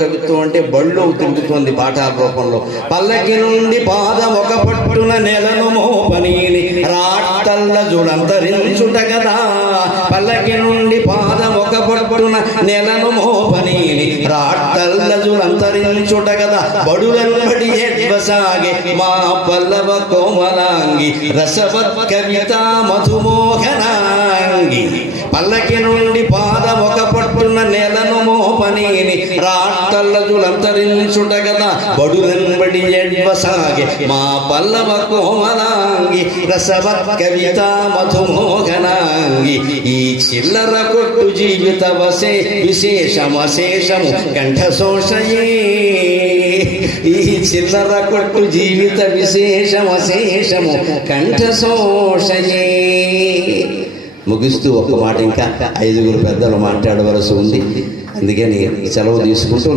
కవిత్వం అంటే బళ్ళు తిరుగుతోంది పాఠాల రూపంలో. పల్లకి నుండి పాదం ఒక పట్టున నెలను మోపనీని రాట్టల్ల జుడంతరించుట గదా. పల్లకి నుండి పాదం ఒక పట్టున నెలను మోపనీని రాట్టల్ల జుడంతరించుట గదా. బడులన్బడి ఎడ్వసాగే మా పల్లవ కోమలాంగి రసవత్ కవిత మధుమోహనాంగి. పల్లకి నుండి పాదం ఒక పట్టున నెలను మోపనీని రాట్టల్లజులంతరించుట గదా. బడులన్బడి ఎడ్వసాగే మా పల్లవ కోమలాంగి రసవత్ కవిత మధుమోహనాంగి. ఈ చిల్లర కొట్టు జీవిత విశేషమశేషము కంఠశోషయే. ఈ చిల్లర కొట్టు జీవిత విశేషమశేషము కంఠశోషయే. ముగిస్తూ ఒక మాట, ఇంకా 5 పెద్దలు మాట్లాడవలసి ఉంది, అందుకని సెలవు తీసుకుంటూ